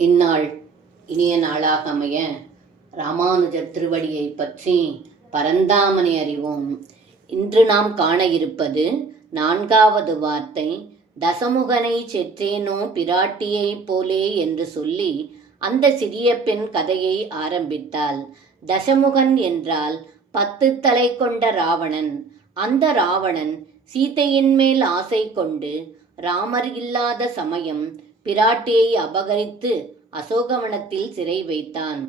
இந்நாள் இனிய நாளாக அமைய ராமானுஜர் திருவடியை பற்றி பரந்தாமனை அறிவோம். இன்று நாம் காண இருப்பது 4வது வார்த்தை. தசமுகனை செற்றேனோ பிராட்டியைப் போலே என்று சொல்லி அந்த சிறிய பெண் கதையை ஆரம்பித்தாள். தசமுகன் என்றால் 10 தலை கொண்ட ராவணன். அந்த ராவணன் சீதையின் மேல் ஆசை கொண்டு ராமர் இல்லாத சமயம் பிராட்டியை அபகரித்து அசோகவனத்தில் சிறை வைத்தான்.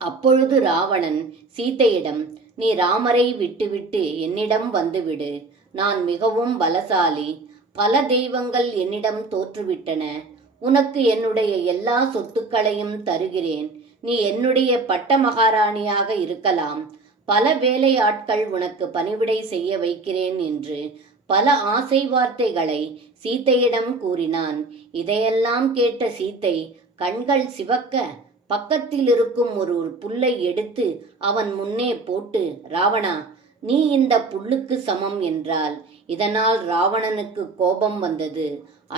அப்பொழுது ராவணன் சீதையிடம், நீ ராமரை விட்டுவிட்டு என்னிடம் வந்துவிடு. நான் மிகவும் பலசாலி. பல தெய்வங்கள் என்னிடம் தோற்றுவிட்டன. உனக்கு என்னுடைய எல்லா சொத்துக்களையும் தருகிறேன். நீ என்னுடைய பட்ட மகாராணியாக இருக்கலாம். பல வேலையாட்கள் உனக்கு பணிவிடை செய்ய வைக்கிறேன் என்று பல ஆசை வார்த்தைகளை சீதையிடம் கூறினான். இதையெல்லாம் கேட்ட சீதை கண்கள் சிவக்க பக்கத்தில் இருக்கும் ஒரு புல்லை எடுத்து அவன் முன்னே போட்டு, ராவணா, நீ இந்த புல்லுக்கு சமம் என்றாள். இதனால் ராவணனுக்கு கோபம் வந்தது.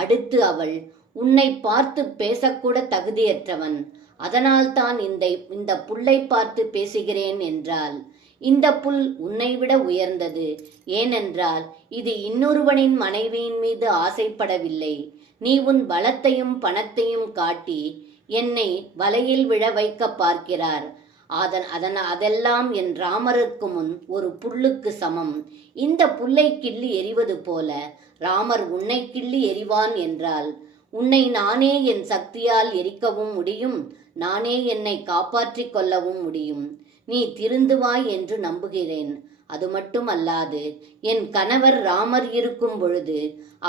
அடுத்து அவள், உன்னை பார்த்து பேசக்கூட தகுதியற்றவன், அதனால் தான் இந்த புல்லை பார்த்து பேசுகிறேன் என்றாள். இந்த புல் உன்னை விட உயர்ந்தது. ஏனென்றால் இது இன்னொருவனின் மனைவியின் மீது ஆசைப்படவில்லை. நீ உன் பலத்தையும் பணத்தையும் காட்டி என்னை வலையில் விழ வைக்க பார்க்கிறார். அதெல்லாம் என் ராமருக்கு முன் ஒரு புல்லுக்கு சமம். இந்த புல்லை கிள்ளி எறிவது போல ராமர் உன்னை கிள்ளி எறிவான் என்றால், உன்னை நானே என் சக்தியால் எரிக்கவும் முடியும், நானே என்னை காப்பாற்றிக் கொள்ளவும் முடியும். நீ திருந்துவாய் என்று நம்புகிறேன். அது மட்டுமல்லாது என் கணவர் ராமர் இருக்கும் பொழுது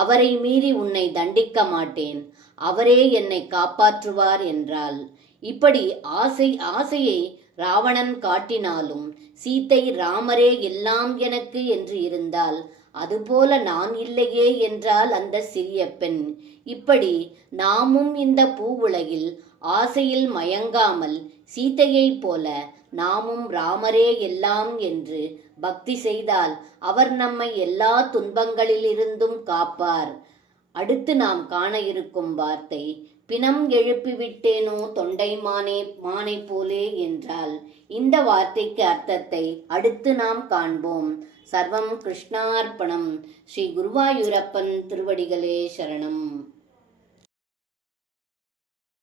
அவரை மீறி உன்னை தண்டிக்க மாட்டேன். அவரே என்னை காப்பாற்றுவார் என்றாள். இப்படி ஆசையை ராவணன் காட்டினாலும் சீதை ராமரே எல்லாம் எனக்கு என்று இருந்தால், அதுபோல நான் இல்லையே என்றால் அந்த சிறிய பெண். இப்படி நாமும் இந்த பூவுலகில் ஆசையில் மயங்காமல் சீதையைப் போல நாமும் ராமரே எல்லாம் என்று பக்தி செய்தால் அவர் நம்மை எல்லா துன்பங்களிலிருந்தும் காப்பார். அடுத்து நாம் காண இருக்கும் வார்த்தை, பிணம் எழுப்பிவிட்டேனோ தொண்டை மானை போலே என்றால். இந்த வார்த்தைக்கு அர்த்தத்தை அடுத்து நாம் காண்போம். சர்வம் கிருஷ்ணார்ப்பணம். ஸ்ரீ குருவாயூரப்பன் திருவடிகளே சரணம்.